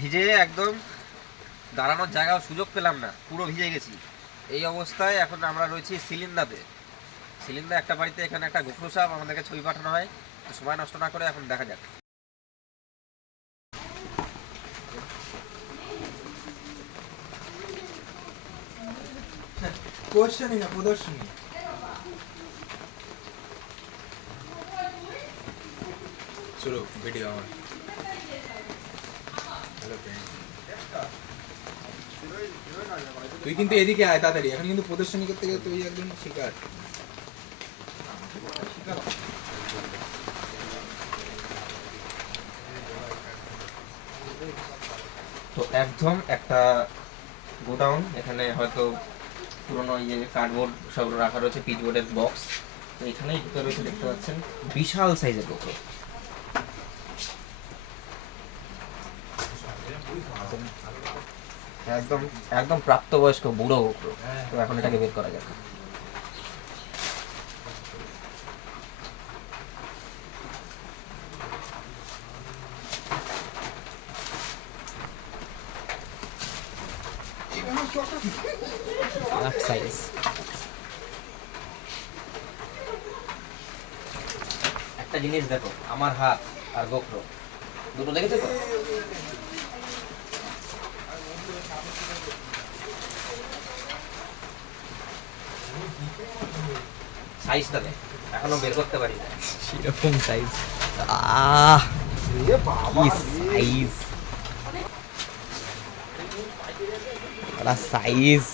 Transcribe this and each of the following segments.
ভিজে একদম দাঁড়ানোর জায়গাও সুযোগ পেলাম না, পুরো ভিজে গেছি। এই অবস্থায় এখন আমরা রয়েছি সিলিন্দাতে। সিলিন্দা একটা বাড়িতে, এখানে একটা গোখরো সাপ, আমাদেরকে ছবি পাঠানো হয়। তো সময় নষ্ট না করে এখন দেখা যাক। কোশ্চেনই না, প্রদর্শনী। চলো ভিডিও আমার। তুই কিন্তু এদিকে আয় তাড়াতাড়ি, এখন কিন্তু প্রদর্শনী করতে গেলে তুই একদম শিকার। তো একদম একটা গোডাউন, এখানে হয়তো পুরোনো ইয়ে কার্ডবোর্ড সব রাখা রয়েছে, পিচবোর্ডের বক্স। তো এখানেই ঢুকে রয়েছে, দেখতে পাচ্ছেন বিশাল সাইজের গোখরো। একদম একদম প্রাপ্তবয়স্ক বুড়ো গোখরো। তো এখন এটাকে বের করা যাক। সাইজ একটা জিনিস দেখো, আমার হাত আর গোখরো দুটো দেখেছো তো? সাইজটা দেখ, এখনো বের করতে পারি না সেরকম সাইজ। আহ কি সাইজ, সাইজ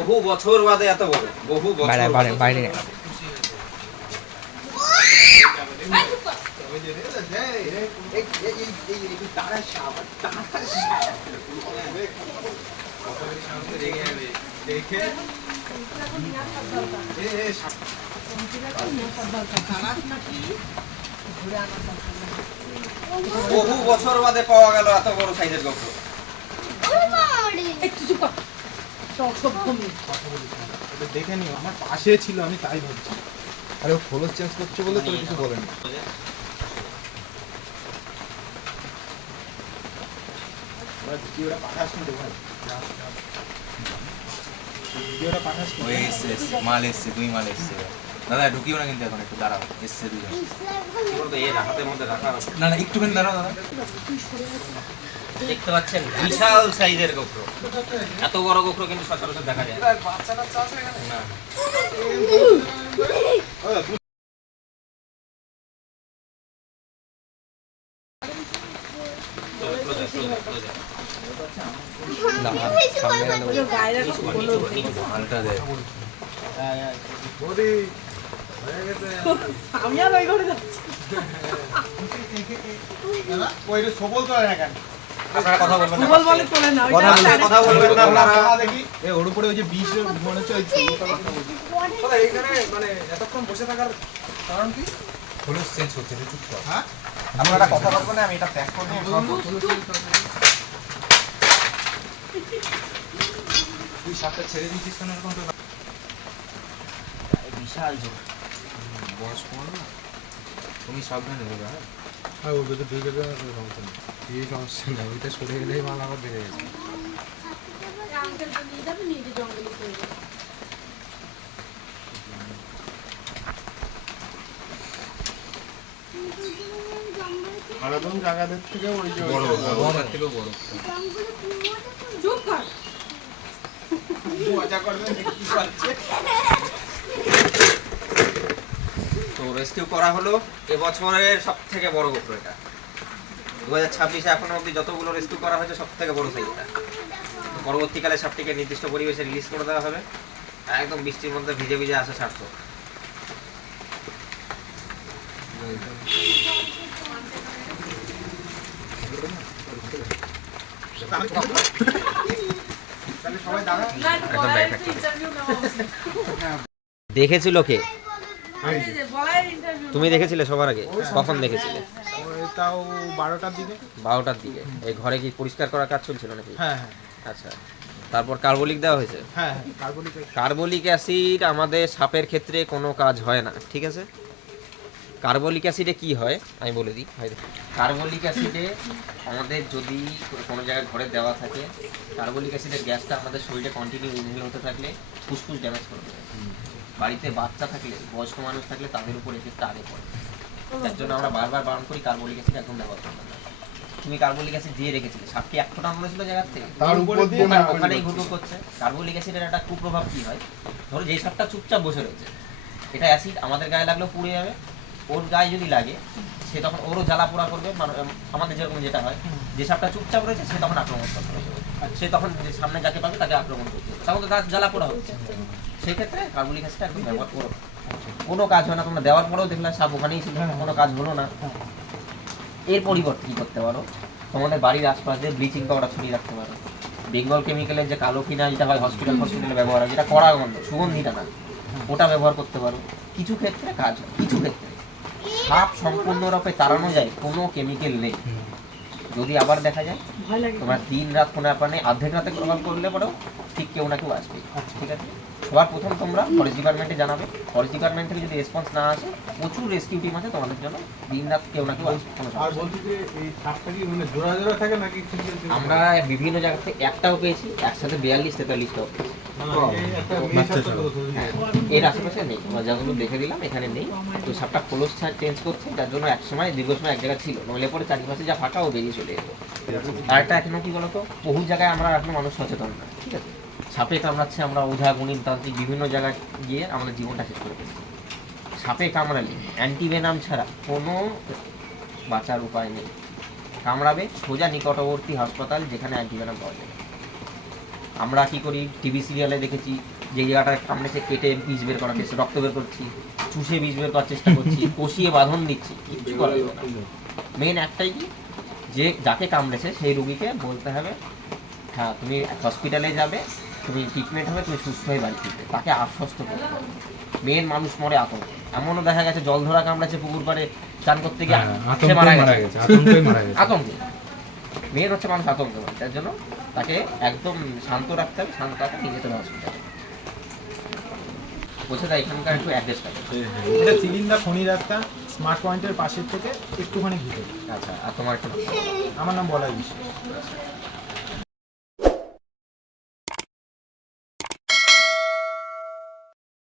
বহু বছর বাদে এত বড়, বহু বছর বাইরে বাইরে। বহু বছর বাদে পাওয়া গেল এত বড় সাইজের গোখরো। দেখে নিও, আমার পাশে ছিল, আমি তাই ভাবছি। আরে ও খোলস চেঞ্জ করছে বলে তোর কিছু বলেনি। ভিডিওটা পাঠাস কিন্তু ভাই, ভিডিওটা পাঠাস কিন্তু। ওই এসছে, মাল এসছে, দুই মাল এসছে। দাদা ঢুকিও না কিন্তু, এখন একটু দাঁড়াও, এসছে দুজন। কি বলতো, এই হাতের মধ্যে রাখা আছে। না না একটুখানি দাঁড়াও দাদা। দেখতে পাচ্ছেন বিশাল সাইজের গোখরো। এত বড় গোখরো কিন্তু সচরাচর দেখা যায় না। না। মালটা দে। আমি আর ওই ঘরে যাচ্ছি। আপনারা কথা বলবেন না। বল বলে তোলে না, ওইটা কথা বলবেন না আপনারা। ওর উপরে ওই যে বিষ মনে হচ্ছে, ওই এইখানে মানে এতক্ষণ বসে থাকার কারণ কি? খোলস চেঞ্জ করছে, চুপ কর। হ্যাঁ, আপনারা কথা বলবেন না, আমি এটা প্যাক করে নিয়ে সব তুই সাপটা ছেড়ে দিয়েছিস কেন এরকম? তো বিশাল জোর। বয়স কম না, তুমি সাবধানে দেবে। হ্যাঁ হ্যাঁ, ওর ভিতরে ঢুকে যাবে, কোনো সমস্যা নেই। এই সমস্যা নেই, ওইটা সরে গেলেই মাল আবার বেড়ে গেছে। আলাদা জায়গাদের থেকে ওই যে বড় বড় থেকেও বড়। মজা করবেন কি করছে। তো রেস্কিউ করা হলো এবছরের সব থেকে বড় গোখরো এটা। 2026-এ এখনো অবধি যতগুলো রেস্কিউ করা হয়েছে সব থেকে বড় সাইজ এটা। পরবর্তীকালে সাপটিকে নির্দিষ্ট পরিবেশে রিলিজ করে দেওয়া হবে। একদম বৃষ্টির মধ্যে ভিজে ভিজে আসা সার্থক। দেখেছিল কে? তুমি দেখেছিলে সবার আগে? কখন দেখেছিলে? তাও 12টার দিকে। 12টার দিকে। এই ঘরে কি পরিষ্কার করার কাজ চলছিল নাকি? হ্যাঁ হ্যাঁ আচ্ছা, তারপর কার্বলিক দেওয়া হয়েছে। হ্যাঁ, কার্বলিক কার্বলিক অ্যাসিড আমাদের সাপের ক্ষেত্রে কোনো কাজ হয় না, ঠিক আছে? কার্বলিক অ্যাসিডে কি হয় আমি বলে দিই। কার্বলিক অ্যাসিডে আমাদের যদি কোনো জায়গায় ঘরে দেওয়া থাকে, কার্বলিক অ্যাসিডের গ্যাসটা আমাদের শরীরে কন্টিনিউ ইনহেল হতে থাকলে ফুসফুস ড্যামেজ করে দেবে। বাড়িতে বাচ্চা থাকলে, বয়স্ক মানুষ থাকলে তাদের উপর এফেক্টটা আগে পড়ে। তার জন্য আমরা বারবার বারণ করি কার্বলিক অ্যাসিড একদম ব্যবহার করবেন না। তুমি কার্বলিক অ্যাসিড দিয়ে রেখেছিলে, সাপটি এক ফোঁটা মরেছিল জায়গার থেকে, তার উপরে দিয়ে ওখানেই ঘুরঘুর করছে। কার্বলিক অ্যাসিডের একটা কুপ্রভাব কি হয়, ধরো যেই সাপটা চুপচাপ বসে রয়েছে, এটা অ্যাসিড আমাদের গায়ে লাগলেও পুড়ে যাবে, ওর গায়ে যদি লাগে সে তখন ওরও জ্বালা পোড়া করবে। আমাদের যেরকম যেটা হয়, যে সাপটা চুপচাপ রয়েছে সে তখন আক্রমণ করতে হবে, সে তখন যে সামনে যাকে পাবে তাকে আক্রমণ করতে হবে, তখন তো তার জ্বালা পোড়া হচ্ছে। সেক্ষেত্রে কার্বলিক অ্যাসিডটা একদম ব্যবহার করো, কোনো কাজ হয় না। তোমরা দেওয়ার পরেও দেখলে সাপ ওখানেই ছিল, কোনো কাজ হলো না। এর পরিবর্তে কী করতে পারো, তোমাদের বাড়ির আশপাশ দিয়ে ব্লিচিং পাউডার ছড়িয়ে রাখতে পারো। বেঙ্গল কেমিক্যালের যে কালো কিনা যেটা হয় হসপিটালে ব্যবহার হয়, যেটা কড়া গন্ধ, সুগন্ধিটা না, ওটা ব্যবহার করতে পারো। কিছু ক্ষেত্রে কাজ হয়, কিছু ক্ষেত্রে সাপ সম্পূর্ণরূপে তাড়ানো যায়, কোনো কেমিক্যাল নেই। যদি আবার দেখা যায় ভয় লাগে। তোমরা দিন রাত কোনো ব্যাপার নেই, অর্ধেক রাতে কল করলে পরেও ঠিক কেউ না কেউ আসবে। ঠিক আছে, সবার প্রথম তোমরা ফরেস্ট ডিপার্টমেন্টে জানাবে। ফরেস্ট ডিপার্টমেন্ট থেকে যদি রেসপন্স না আসে, প্রচুর রেস্কিউ টিম আছে তোমাদের জন্য, দিন রাত কেউ না কেউ আসবে, কোনো আর সমস্যা নেই। বলছি যে এই সাপটা কি মানে জোড়া জোড়া থাকে নাকি সিঙ্গেল সিঙ্গেল? আমরা বিভিন্ন জায়গা থেকে একটাও পেয়েছি, একসাথে 42-43টাও পেয়েছি। এই একটা মেয়ে সাপ তো ধরে হ্যাঁ, এর আশেপাশে নেই, আমরা যেগুলো দেখে দিলাম এখানে নেই। তো সাপটা খোলস চেঞ্জ করছে, যার জন্য এক সময় দীর্ঘ সময় এক জায়গায় ছিল, নইলে পরে চারিপাশে যা ফাঁকা ও বেরিয়ে চলে যেত। আর একটা এখনো কি বলতো, বহু জায়গায় আমরা এখনো মানুষ সচেতন না। ঠিক আছে, সাপে কামড়াচ্ছে, আমরা ওঝা গুণিন তান্ত্রিক বিভিন্ন জায়গায় গিয়ে আমাদের জীবনটা শেষ করে ফেলছি। সাপে কামড়ালে অ্যান্টিভেনাম ছাড়া কোনো বাঁচার উপায় নেই। কামড়াবে সোজা নিকটবর্তী হাসপাতাল, যেখানে অ্যান্টিভেনাম পাওয়া যায়। আমরা কি করি, টিভি সিরিয়ালে দেখেছি, যে জায়গাটা কামড়েছে কেটে বীজ বের করার চেষ্টা, রক্ত বের করছি, চুষে বীজ বের করার চেষ্টা করছি, কষিয়ে বাঁধন দিচ্ছি, কিচ্ছু করা যাবে না। মেন একটাই কি, যে যাকে কামড়েছে সেই রুগীকে বলতে হবে হ্যাঁ তুমি হসপিটালে যাবে, তুমি ট্রিটমেন্ট হবে, তুমি সুস্থ হয়ে বাড়ি ফিরবে, তাকে আশ্বস্ত করতে হবে। মেন মানুষ মরে আতঙ্ক। এমনও দেখা গেছে জল ধরা কামড়েছে, পুকুর পাড়ে চান করতে গিয়ে সে মারা গেছে আতঙ্কে। মেন হচ্ছে মানুষ আতঙ্ক, তার জন্য তাকে একদম শান্ত রাখতে হবে, শান্ত রাখতে নিয়ে যেতে হবে হসপিটালে। বলছে তাই এখানকার একটু অ্যাড্রেসটা। এটা সিলিন্ডার খনি রাস্তা স্মার্ট পয়েন্টের পাশের থেকে একটুখানি ভিতরে। আচ্ছা, আর তোমার একটু আমার নাম বলাই বিশ্বাস।